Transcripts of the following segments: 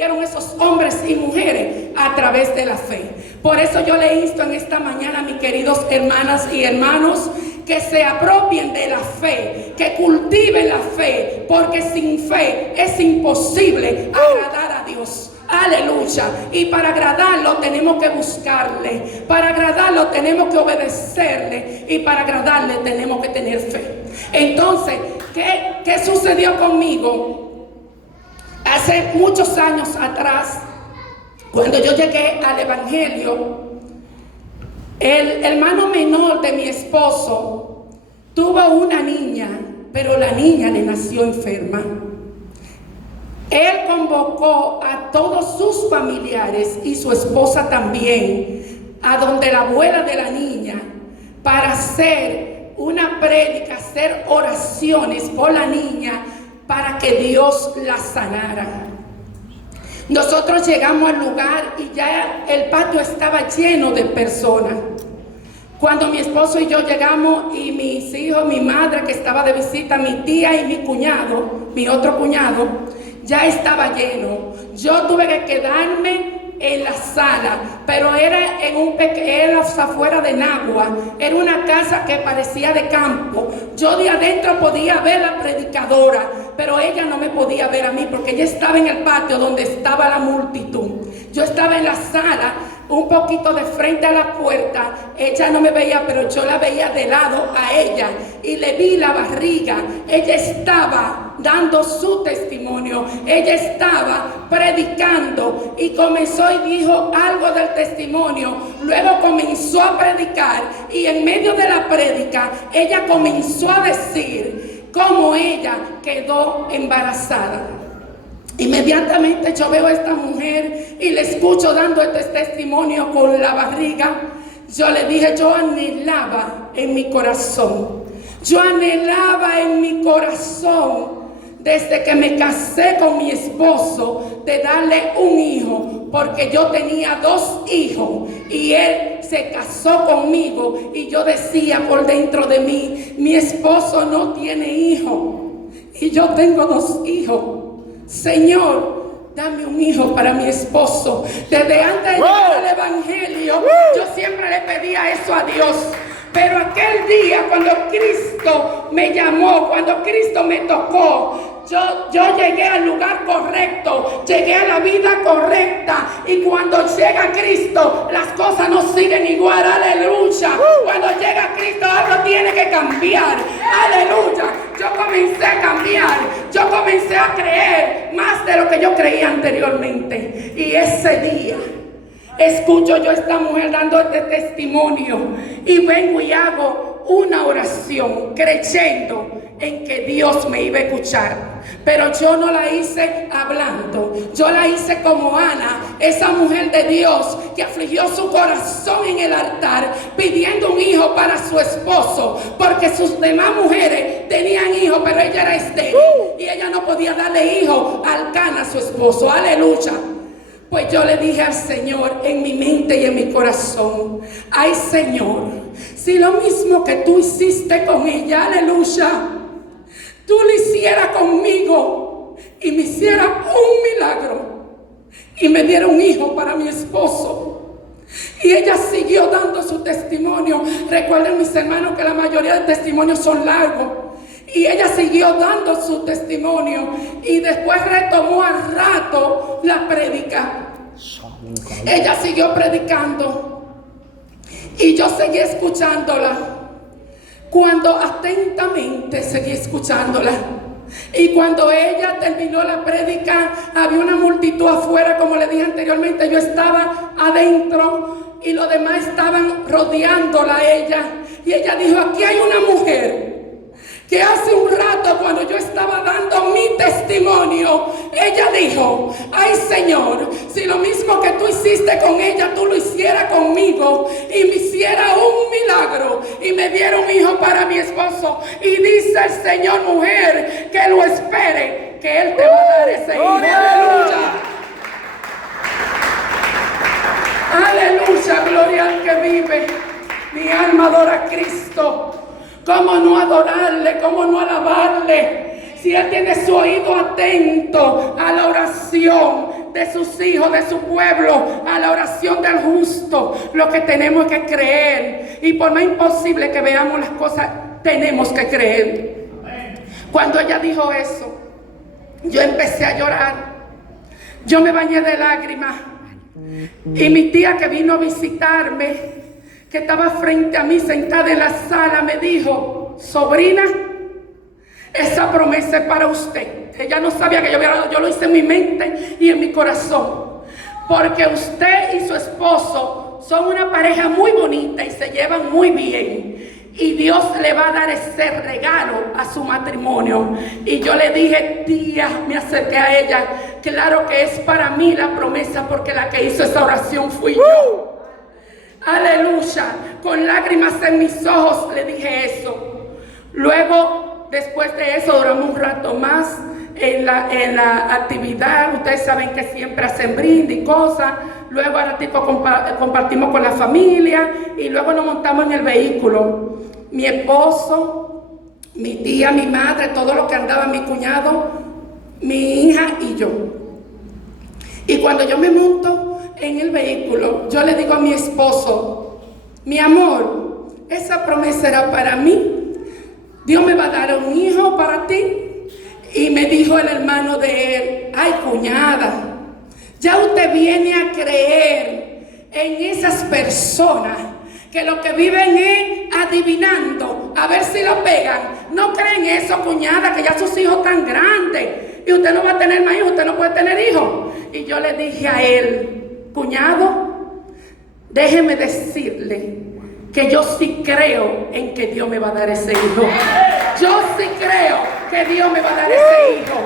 vivieron esos hombres y mujeres a través de la fe. Por eso yo le insto en esta mañana, mis queridos hermanas y hermanos, que se apropien de la fe, que cultiven la fe, porque sin fe es imposible agradar a Dios. Aleluya. Y para agradarlo tenemos que buscarle, para agradarlo tenemos que obedecerle, y para agradarle tenemos que tener fe. Entonces, ¿qué sucedió conmigo? Hace muchos años atrás, cuando yo llegué al Evangelio, el hermano menor de mi esposo tuvo una niña, pero la niña le nació enferma. Él convocó a todos sus familiares y su esposa también, a donde la abuela de la niña, para hacer una prédica, hacer oraciones por la niña, para que Dios la sanara. Nosotros llegamos al lugar y ya el patio estaba lleno de personas. Cuando mi esposo y yo llegamos, y mis hijos, mi madre que estaba de visita, mi tía y mi cuñado, mi otro cuñado, ya estaba lleno. Yo tuve que quedarme en la sala, pero era afuera de Nagua. Era una casa que parecía de campo. Yo de adentro podía ver a la predicadora, pero ella no me podía ver a mí, porque ella estaba en el patio donde estaba la multitud. Yo estaba en la sala, un poquito de frente a la puerta. Ella no me veía, pero yo la veía de lado a ella, y le vi la barriga. Ella estaba dando su testimonio, ella estaba predicando, y comenzó y dijo algo del testimonio. Luego comenzó a predicar, y en medio de la prédica ella comenzó a decir cómo ella quedó embarazada. Inmediatamente yo veo a esta mujer y le escucho dando este testimonio con la barriga. Yo le dije, yo anhelaba en mi corazón, desde que me casé con mi esposo, de darle un hijo, porque yo tenía 2 hijos y él se casó conmigo, y yo decía por dentro de mí, mi esposo no tiene hijo y yo tengo 2 hijos. Señor, dame un hijo para mi esposo. Desde antes de llegar al Evangelio, yo siempre le pedía eso a Dios. Pero aquel día, cuando Cristo me llamó, cuando Cristo me tocó, yo llegué al lugar correcto, llegué a la vida correcta. Y cuando llega Cristo, las cosas no siguen igual. Aleluya. Cuando llega Cristo, algo tiene que cambiar. Aleluya. Yo comencé a cambiar, yo comencé a creer más de lo que yo creía anteriormente. Y ese día escucho yo a esta mujer dando este testimonio, y vengo y hago una oración creyendo en que Dios me iba a escuchar. Pero yo no la hice hablando, yo la hice como Ana, esa mujer de Dios que afligió su corazón en el altar pidiendo un hijo para su esposo, porque sus demás mujeres tenían hijos, pero ella era estéril y ella no podía darle hijo al Cana, su esposo. Aleluya. Pues yo le dije al Señor en mi mente y en mi corazón, ay Señor, si lo mismo que tú hiciste con ella, aleluya, tú lo hicieras conmigo y me hicieras un milagro y me diera un hijo para mi esposo. Y ella siguió dando su testimonio. Recuerden, mis hermanos, que la mayoría de testimonios son largos. Y ella siguió dando su testimonio, y después retomó al rato la prédica. Ella siguió predicando y yo seguí escuchándola. Cuando atentamente seguí escuchándola, y cuando ella terminó la prédica, había una multitud afuera, como le dije anteriormente. Yo estaba adentro y los demás estaban rodeándola a ella. Y ella dijo, aquí hay una mujer que hace un rato, cuando yo estaba dando mi testimonio, ella dijo, ay Señor, si lo mismo que tú hiciste con ella, tú lo hicieras conmigo, y me hiciera un milagro, y me diera un hijo para mi esposo. Y dice el Señor, mujer, que lo espere, que Él te va a dar ese hijo. Aleluya. Aleluya, gloria al que vive. Mi alma adora a Cristo. ¿Cómo no adorarle? ¿Cómo no alabarle? Si Él tiene su oído atento a la oración de sus hijos, de su pueblo, a la oración del justo. Lo que tenemos que creer, y por más imposible que veamos las cosas, tenemos que creer. Cuando ella dijo eso, yo empecé a llorar. Yo me bañé de lágrimas. Y mi tía, que vino a visitarme, que estaba frente a mí sentada en la sala, me dijo: sobrina, esa promesa es para usted. Ella no sabía que yo lo hice en mi mente y en mi corazón, porque usted y su esposo son una pareja muy bonita y se llevan muy bien, y Dios le va a dar ese regalo a su matrimonio. Y yo le dije: tía, me acerqué a ella, claro que es para mí la promesa, porque la que hizo esa oración fui yo. Aleluya. Con lágrimas en mis ojos le dije eso. Luego, después de eso, duramos un rato más en la actividad. Ustedes saben que siempre hacen brindis y cosas. Luego al ratito compartimos con la familia, y luego nos montamos en el vehículo. Mi esposo, mi tía, mi madre, todo lo que andaba, mi cuñado, mi hija y yo. Y cuando yo me monto en el vehículo, yo le digo a mi esposo: mi amor, esa promesa era para mí. Dios me va a dar un hijo para ti. Y me dijo el hermano de él: ay, cuñada, ya usted viene a creer en esas personas que lo que viven es adivinando a ver si lo pegan. No creen eso, cuñada, que ya sus hijos están grandes y usted no va a tener más hijos, usted no puede tener hijos. Y yo le dije a él: cuñado, déjeme decirle que yo sí creo en que Dios me va a dar ese hijo. Yo sí creo que Dios me va a dar ese hijo.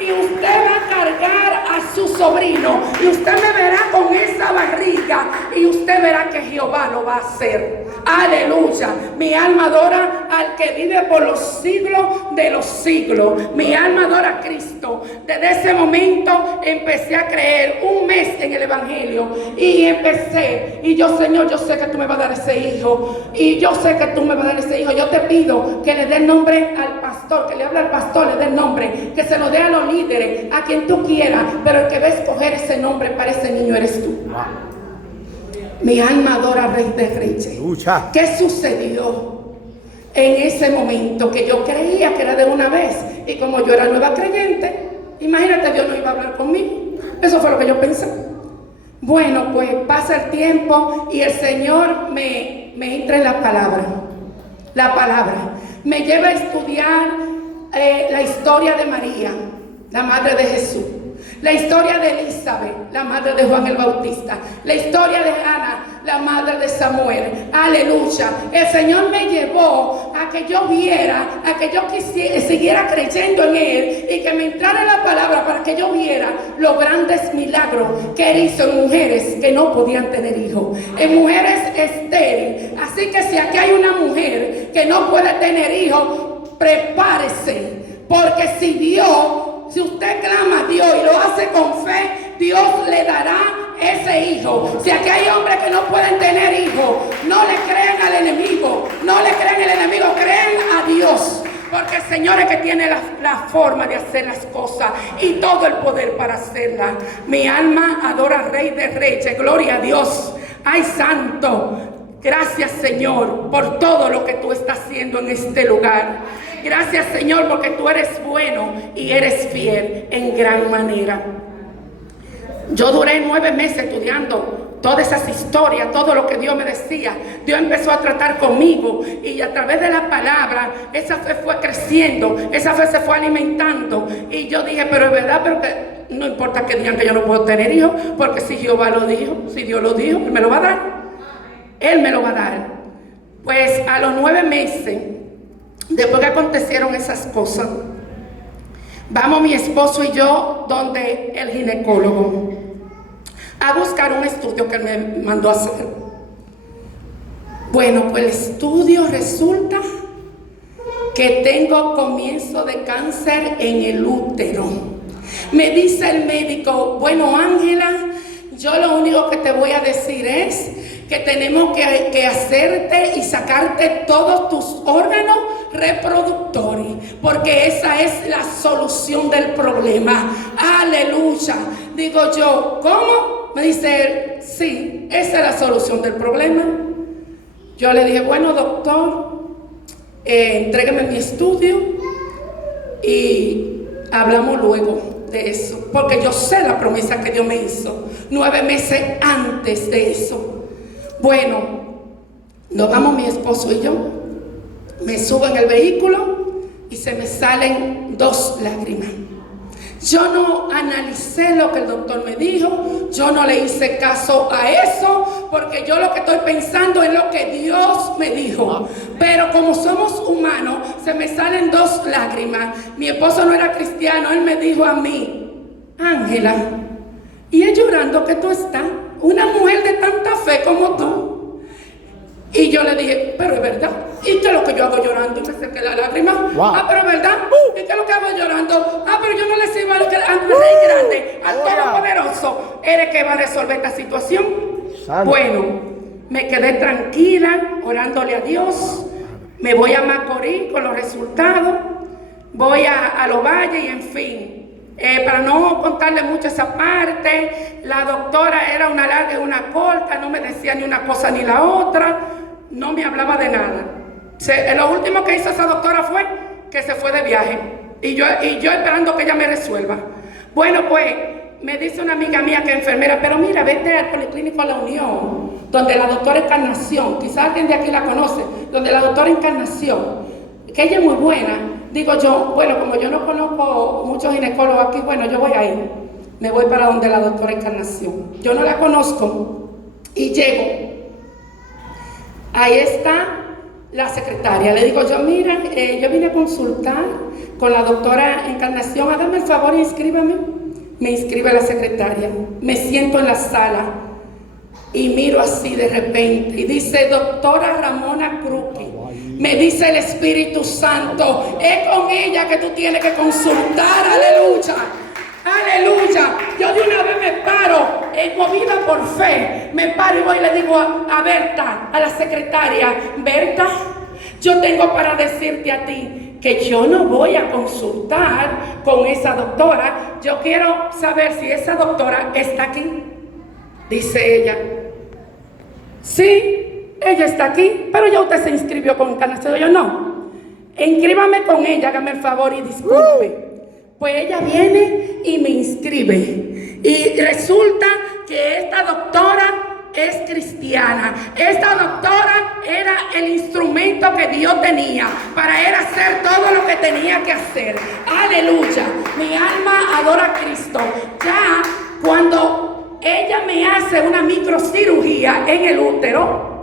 Y usted va a cargar a su sobrino, y usted me verá con esa barriga, y usted verá que Jehová lo va a hacer. Aleluya. Mi alma adora al que vive por los siglos de los siglos. Mi alma adora a Cristo. Desde ese momento empecé a creer. Un mes en el evangelio, y empecé, y yo: Señor, yo sé que tú me vas a dar ese hijo, y yo sé que tú me vas a dar ese hijo. Yo te pido que le dé el nombre al pastor, que le hable al pastor, le dé el nombre, que se lo dé a los líderes, a quien tú quieras, pero el que va a escoger ese nombre para ese niño eres tú. Mi alma adora al Rey de Reyes. ¿Qué sucedió en ese momento? Que yo creía que era de una vez, y como yo era nueva creyente, imagínate, Dios no iba a hablar conmigo. Eso fue lo que yo pensé. Bueno, pues pasa el tiempo y el Señor me entra en la palabra. La palabra me lleva a estudiar la historia de María, la madre de Jesús, la historia de Elizabeth, la madre de Juan el Bautista, la historia de Ana, la madre de Samuel. Aleluya. El Señor me llevó a que yo viera, a que yo siguiera creyendo en Él, y que me entrara en la palabra para que yo viera los grandes milagros que Él hizo en mujeres que no podían tener hijos, en mujeres estériles. Así que si aquí hay una mujer que no puede tener hijos, prepárese, porque si usted clama a Dios y lo hace con fe, Dios le dará ese hijo. Si aquí hay hombres que no pueden tener hijos, no le crean al enemigo, no le crean al enemigo, crean a Dios, porque el Señor es que tiene la forma de hacer las cosas y todo el poder para hacerlas. Mi alma adora al Rey de Reyes. Gloria a Dios. Ay, santo. Gracias, Señor, por todo lo que tú estás haciendo en este lugar. Gracias, Señor, porque tú eres bueno y eres fiel en gran manera. Yo duré 9 meses estudiando todas esas historias, todo lo que Dios me decía. Dios empezó a tratar conmigo, y a través de la palabra esa fe fue creciendo, esa fe se fue alimentando. Y yo dije: pero es verdad, pero que no importa que digan que yo no puedo tener hijos, porque si Jehová lo dijo, si Dios lo dijo, Él me lo va a dar. Él me lo va a dar. Pues a los 9 meses, después que acontecieron esas cosas, vamos mi esposo y yo donde el ginecólogo a buscar un estudio que él me mandó a hacer. Bueno, pues el estudio resulta que tengo comienzo de cáncer en el útero. Me dice el médico: bueno, Ángela, yo lo único que te voy a decir es que tenemos que hacerte y sacarte todos tus órganos reproductores, porque esa es la solución del problema. Aleluya. Digo yo, ¿cómo? Me dice él, sí, esa es la solución del problema. Yo le dije, bueno, doctor, entrégame mi estudio y hablamos luego de eso, porque yo sé la promesa que Dios me hizo 9 meses antes de eso. Bueno, nos vamos mi esposo y yo, me subo en el vehículo y se me salen 2 lágrimas. Yo no analicé lo que el doctor me dijo, yo no le hice caso a eso, porque yo lo que estoy pensando es lo que Dios me dijo. Pero como somos humanos, se me salen 2 lágrimas. Mi esposo no era cristiano, él me dijo a mí, Ángela, y es llorando que tú estás, una mujer de tanta fe como tú. Y yo le dije, pero es verdad. ¿Y qué es lo que yo hago llorando? Y me sequé la lágrima. Wow. Ah, pero es verdad. ¿Y qué es lo que hago llorando? Ah, pero yo no le sirvo al Rey Grande, al Todopoderoso. Eres que va a resolver esta situación. Santo. Bueno, me quedé tranquila, orándole a Dios. Me voy a Macorís con los resultados. Voy a Los Valles y en fin. Para no contarle mucho esa parte, la doctora era una larga y una corta, no me decía ni una cosa ni la otra, no me hablaba de nada. Lo último que hizo esa doctora fue que se fue de viaje y yo esperando que ella me resuelva. Bueno, pues me dice una amiga mía que es enfermera, pero mira, vete al Policlínico La Unión, donde la doctora Encarnación, quizás alguien de aquí la conoce, donde la doctora Encarnación, que ella es muy buena. Digo yo, bueno, como yo no conozco muchos ginecólogos aquí, bueno, yo voy a ir. Me voy para donde la doctora Encarnación. Yo no la conozco y llego. Ahí está la secretaria. Le digo yo, mira, yo vine a consultar con la doctora Encarnación. Hágame el favor, inscríbame. Me inscribe la secretaria. Me siento en la sala y miro así de repente y dice, doctora Ramona Cruqui. Me dice el Espíritu Santo, es con ella que tú tienes que consultar, aleluya, aleluya. Yo de una vez me paro, movida por fe, me paro y voy y le digo a Berta, a la secretaria, Berta, yo tengo para decirte a ti que yo no voy a consultar con esa doctora, yo quiero saber si esa doctora está aquí. Dice ella, sí. Ella está aquí, pero ya usted se inscribió con Encarnación. Yo no. Inscríbame con ella, hágame el favor y disculpe. Pues ella viene y me inscribe. Y resulta que esta doctora es cristiana. Esta doctora era el instrumento que Dios tenía para él hacer todo lo que tenía que hacer. Aleluya. Mi alma adora a Cristo. Ya cuando ella me hace una microcirugía en el útero,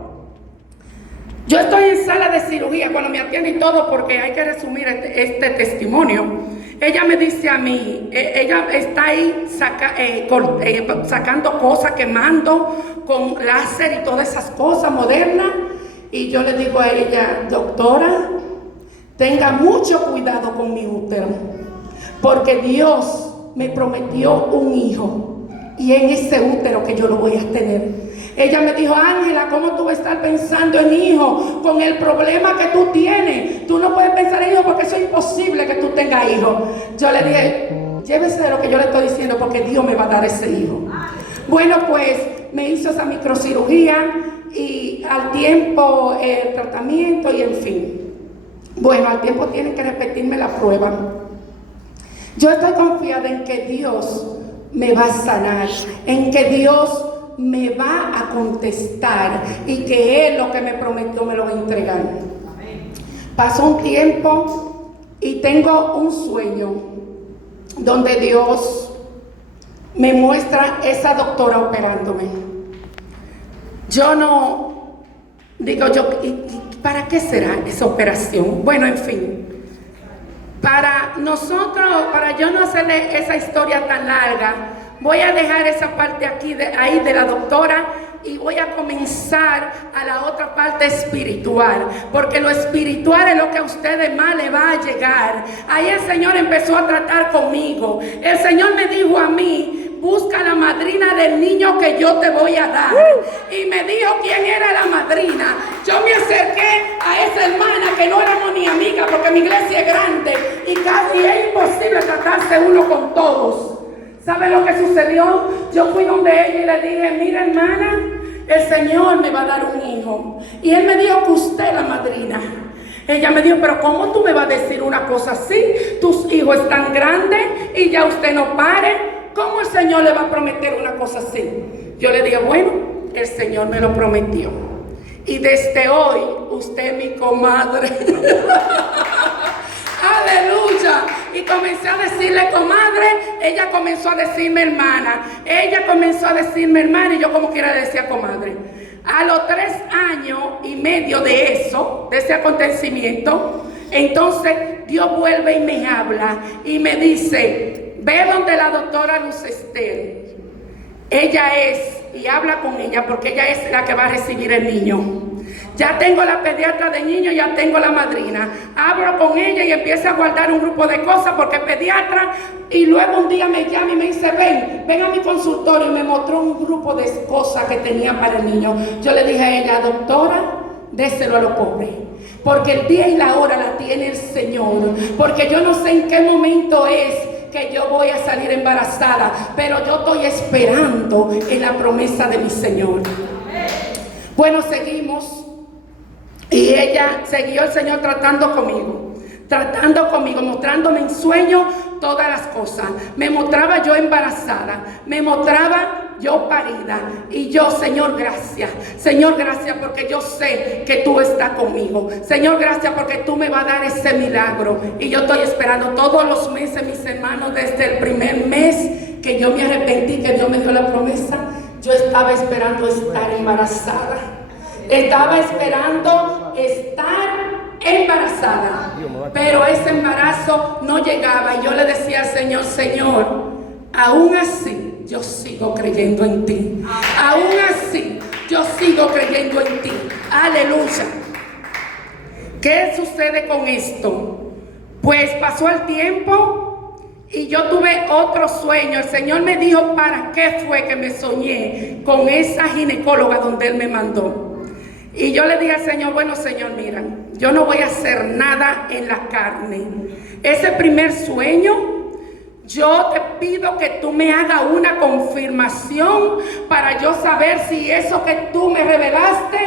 yo estoy en sala de cirugía cuando me atiende y todo, porque hay que resumir este testimonio. Ella me dice a mí, ella está ahí sacando cosas, quemando con láser y todas esas cosas modernas. Y yo le digo a ella, doctora, tenga mucho cuidado con mi útero, porque Dios me prometió un hijo y en ese útero que yo lo voy a tener. Ella me dijo, Ángela, ¿cómo tú vas a estar pensando en hijo con el problema que tú tienes? Tú no puedes pensar en hijo porque eso es imposible que tú tengas hijo. Yo le dije, llévese de lo que yo le estoy diciendo porque Dios me va a dar ese hijo. Bueno, pues me hizo esa microcirugía y al tiempo el tratamiento y en fin. Bueno, al tiempo tienen que repetirme la prueba. Yo estoy confiada en que Dios me va a sanar, en que Dios me va a contestar y que Él lo que me prometió me lo va a entregar. Pasó un tiempo y tengo un sueño donde Dios me muestra esa doctora operándome. Yo no digo yo, ¿y para qué será esa operación? Bueno, en fin, para yo no hacerle esa historia tan larga, voy a dejar esa parte aquí, ahí de la doctora, y voy a comenzar a la otra parte espiritual, porque lo espiritual es lo que a ustedes más le va a llegar. Ahí el Señor empezó a tratar conmigo. El Señor me dijo a mí, busca la madrina del niño que yo te voy a dar. Y me dijo quién era la madrina. Yo me acerqué a esa hermana que no éramos ni amigas, porque mi iglesia es grande y casi es imposible tratarse uno con todos. ¿Sabe lo que sucedió? Yo fui donde ella y le dije, mira hermana, el Señor me va a dar un hijo. Y Él me dijo que usted es la madrina. Ella me dijo, pero ¿cómo tú me vas a decir una cosa así? Tus hijos están grandes y ya usted no pare. ¿Cómo el Señor le va a prometer una cosa así? Yo le dije, bueno, el Señor me lo prometió. Y desde hoy, usted es mi comadre. Aleluya. Y comencé a decirle comadre, ella comenzó a decirme hermana, ella comenzó a decirme hermana y yo como quiera le decía comadre. A los 3 años y medio de eso, de ese acontecimiento, entonces Dios vuelve y me habla y me dice, ve donde la doctora Luz Esther. Ella es, y habla con ella porque ella es la que va a recibir el niño. Ya tengo la pediatra de niños, ya tengo la madrina. Hablo con ella y empiezo a guardar un grupo de cosas porque es pediatra. Y luego un día me llama y me dice, ven a mi consultorio. Y me mostró un grupo de cosas que tenía para el niño. Yo le dije a ella, doctora, déselo a los pobres. Porque el día y la hora la tiene el Señor. Porque yo no sé en qué momento es que yo voy a salir embarazada. Pero yo estoy esperando en la promesa de mi Señor. Bueno, seguimos. Y ella siguió el Señor tratando conmigo, mostrándome en sueño todas las cosas. Me mostraba yo embarazada, me mostraba yo parida. Y yo, Señor, gracias porque yo sé que tú estás conmigo. Señor, gracias porque tú me vas a dar ese milagro. Y yo estoy esperando todos los meses, mis hermanos, desde el primer mes que yo me arrepentí, que Dios me dio la promesa, yo estaba esperando estar embarazada. Estaba esperando estar embarazada, pero ese embarazo no llegaba. Y yo le decía al Señor, Señor, aún así yo sigo creyendo en ti. Aún así yo sigo creyendo en ti. Aleluya. ¿Qué sucede con esto? Pues pasó el tiempo y yo tuve otro sueño. El Señor me dijo para qué fue que me soñé con esa ginecóloga donde Él me mandó. Y yo le dije al Señor, bueno Señor, mira, yo no voy a hacer nada en la carne. Ese primer sueño, yo te pido que tú me hagas una confirmación para yo saber si eso que tú me revelaste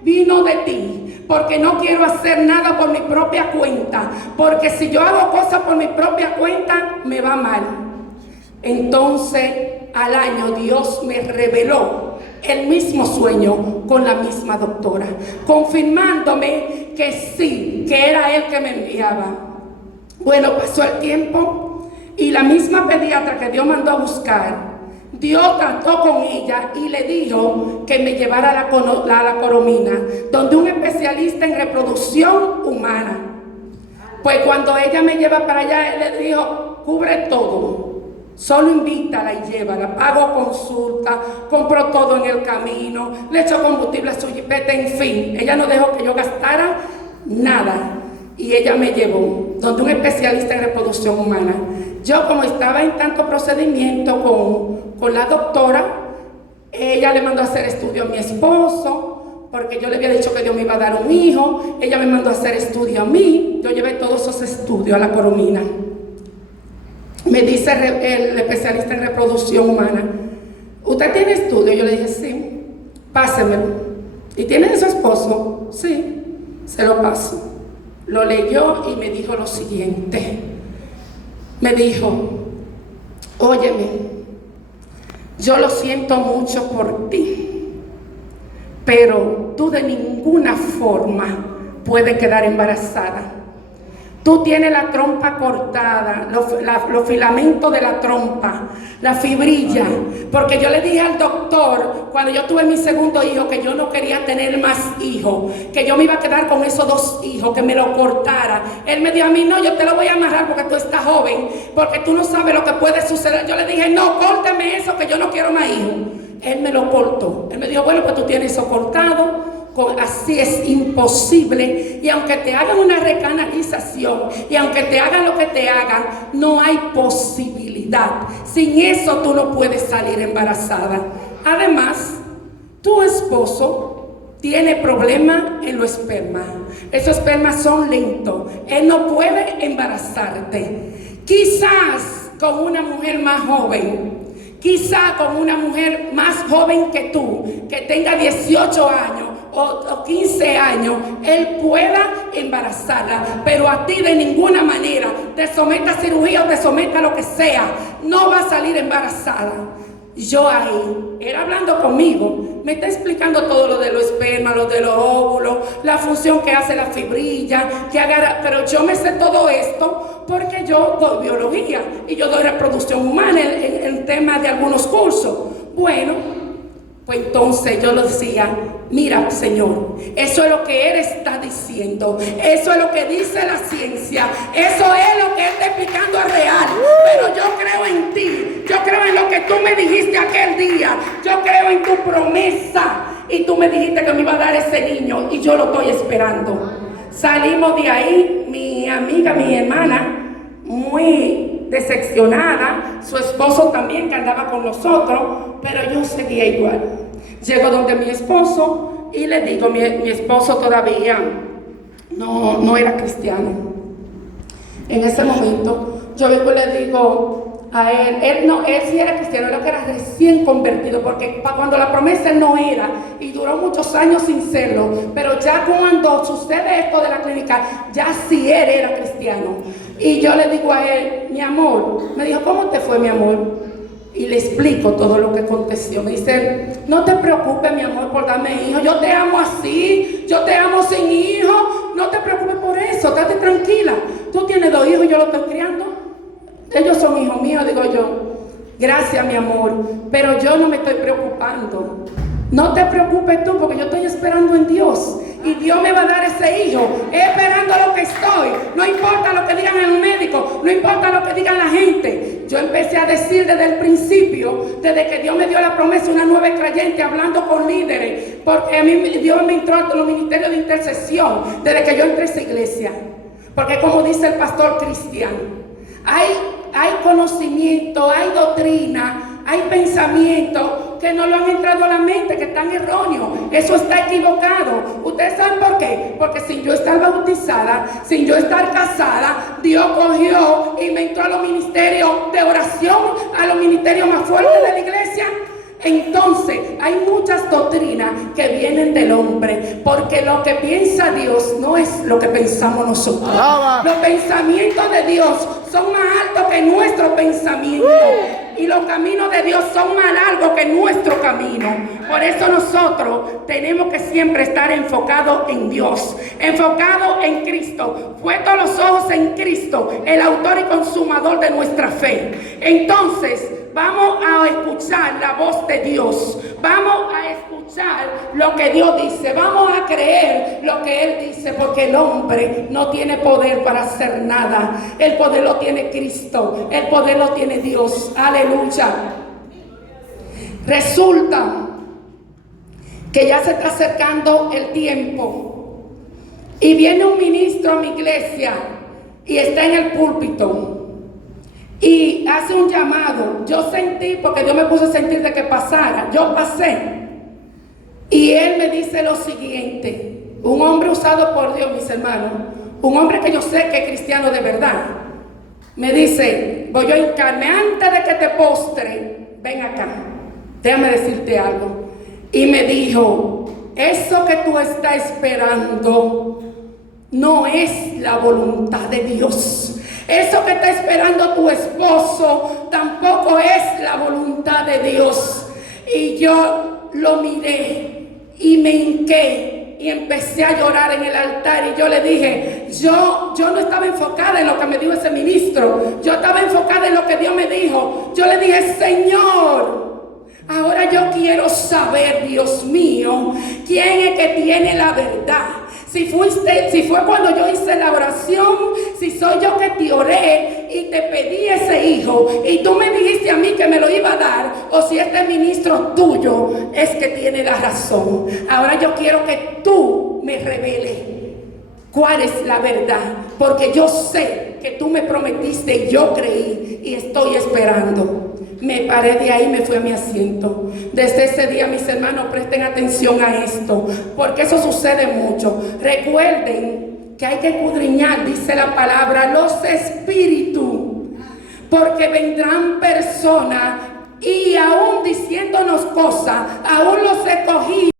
vino de ti. Porque no quiero hacer nada por mi propia cuenta. Porque si yo hago cosas por mi propia cuenta, me va mal. Entonces, al año Dios me reveló el mismo sueño con la misma doctora, confirmándome que sí, que era Él que me enviaba. Bueno, pasó el tiempo y la misma pediatra que Dios mandó a buscar, Dios trató con ella y le dijo que me llevara a la Coromina, donde un especialista en reproducción humana. Pues cuando ella me lleva para allá, él le dijo, cubre todo. Solo invítala y llévala, pago consulta, compro todo en el camino, le echo combustible a su jipeta, en fin. Ella no dejó que yo gastara nada. Y ella me llevó donde un especialista en reproducción humana. Yo, como estaba en tanto procedimiento con la doctora, ella le mandó a hacer estudio a mi esposo, porque yo le había dicho que Dios me iba a dar un hijo. Ella me mandó a hacer estudio a mí. Yo llevé todos esos estudios a la Coromina. Me dice el especialista en reproducción humana, ¿usted tiene estudio? Yo le dije, sí, pásemelo. ¿Y tiene de su esposo? Sí, se lo paso. Lo leyó y me dijo lo siguiente. Me dijo, óyeme, yo lo siento mucho por ti, pero tú de ninguna forma puedes quedar embarazada. Tú tienes la trompa cortada, los filamentos de la trompa, la fibrilla. Porque yo le dije al doctor, cuando yo tuve mi segundo hijo, que yo no quería tener más hijos, que yo me iba a quedar con esos 2 hijos, que me lo cortara. Él me dijo a mí, no, yo te lo voy a amarrar porque tú estás joven, porque tú no sabes lo que puede suceder. Yo le dije, no, córteme eso, que yo no quiero más hijos. Él me lo cortó. Él me dijo, bueno, pues tú tienes eso cortado. Así es imposible, y aunque te hagan una recanalización y aunque te hagan lo que te hagan, no hay posibilidad. Sin eso tú no puedes salir embarazada. Además, tu esposo tiene problemas en los espermas. Esos espermas son lentos. Él no puede embarazarte. Quizás con una mujer más joven. Quizá con una mujer más joven que tú, que tenga 18 años o 15 años, él pueda embarazarla, pero a ti de ninguna manera, te someta a cirugía o te someta a lo que sea, no va a salir embarazada. Yo ahí, él hablando conmigo, me está explicando todo lo de los espermas, lo de los óvulos, la función que hace la fibrilla, que agarra, pero yo me sé todo esto porque yo doy biología y yo doy reproducción humana en tema de algunos cursos. Bueno, pues entonces yo le decía, mira, Señor, eso es lo que Él está diciendo, eso es lo que dice la ciencia, eso es lo que Él está explicando es real, pero yo creo en ti, yo creo en lo que tú me dijiste aquel día, yo creo en tu promesa, y tú me dijiste que me iba a dar ese niño, y yo lo estoy esperando. Salimos de ahí, mi amiga, mi hermana, muy decepcionada, su esposo también que andaba con nosotros, pero yo seguía igual. Llego donde mi esposo y le digo, mi esposo todavía no era cristiano. En ese momento yo vengo y le digo a él sí era cristiano, él que era recién convertido, porque cuando la promesa él no era, y duró muchos años sin serlo, pero ya cuando sucede esto de la clínica, ya sí él era cristiano. Y yo le digo a él, mi amor, me dijo, ¿cómo te fue, mi amor? Y le explico todo lo que aconteció. Me dice, no te preocupes, mi amor, por darme hijos. Yo te amo así, yo te amo sin hijos. No te preocupes por eso, estate tranquila. Tú tienes 2 hijos y yo los estoy criando. Ellos son hijos míos, digo yo. Gracias, mi amor, pero yo no me estoy preocupando. No te preocupes tú, porque yo estoy esperando en Dios. Y Dios me va a dar ese hijo, esperando lo que estoy. No importa lo que digan el médico, no importa lo que digan la gente. Yo empecé a decir desde el principio, desde que Dios me dio la promesa, una nueva creyente, hablando con líderes, porque a mí Dios me entró a los ministerios de intercesión desde que yo entré a esa iglesia. Porque como dice el pastor Cristian, hay conocimiento, hay doctrina, hay pensamiento que no lo han entrado a la mente, que están erróneos. Eso está equivocado. ¿Ustedes saben por qué? Porque sin yo estar bautizada, sin yo estar casada, Dios cogió y me entró a los ministerios de oración, a los ministerios más fuertes de la iglesia. Entonces hay muchas doctrinas que vienen del hombre, porque lo que piensa Dios no es lo que pensamos nosotros. Los pensamientos de Dios son más altos que nuestro pensamiento, y los caminos de Dios son más largos que nuestro camino. Por eso nosotros tenemos que siempre estar enfocados en Dios, enfocados en Cristo, puestos los ojos en Cristo, el autor y consumador de nuestra fe. Entonces vamos a escuchar la voz de Dios, vamos a escuchar lo que Dios dice, vamos a creer lo que Él dice, porque el hombre no tiene poder para hacer nada. El poder lo tiene Cristo, el poder lo tiene Dios. Aleluya. Resulta que ya se está acercando el tiempo y viene un ministro a mi iglesia y está en el púlpito y hace un llamado. Yo sentí, porque Dios me puso a sentir de que pasara, yo pasé, y él me dice lo siguiente, un hombre usado por Dios, mis hermanos, un hombre que yo sé que es cristiano de verdad, me dice, voy a hincarme antes de que te postre, ven acá, déjame decirte algo. Y me dijo, eso que tú estás esperando no es la voluntad de Dios. Eso que está esperando tu esposo tampoco es la voluntad de Dios. Y yo lo miré y me hinqué y empecé a llorar en el altar, y yo le dije, yo no estaba enfocada en lo que me dijo ese ministro, yo estaba enfocada en lo que Dios me dijo. Yo le dije, Señor, ahora yo quiero saber, Dios mío, quién es que tiene la verdad. Si fue cuando yo hice la oración, si soy yo que te oré y te pedí ese hijo y tú me dijiste a mí que me lo iba a dar, o si este ministro tuyo es que tiene la razón. Ahora yo quiero que tú me reveles cuál es la verdad, porque yo sé que tú me prometiste y yo creí y estoy esperando. Me paré de ahí y me fui a mi asiento. Desde ese día, mis hermanos, presten atención a esto, porque eso sucede mucho. Recuerden que hay que escudriñar, dice la palabra, los espíritus, porque vendrán personas y aún diciéndonos cosas, aún los escogidos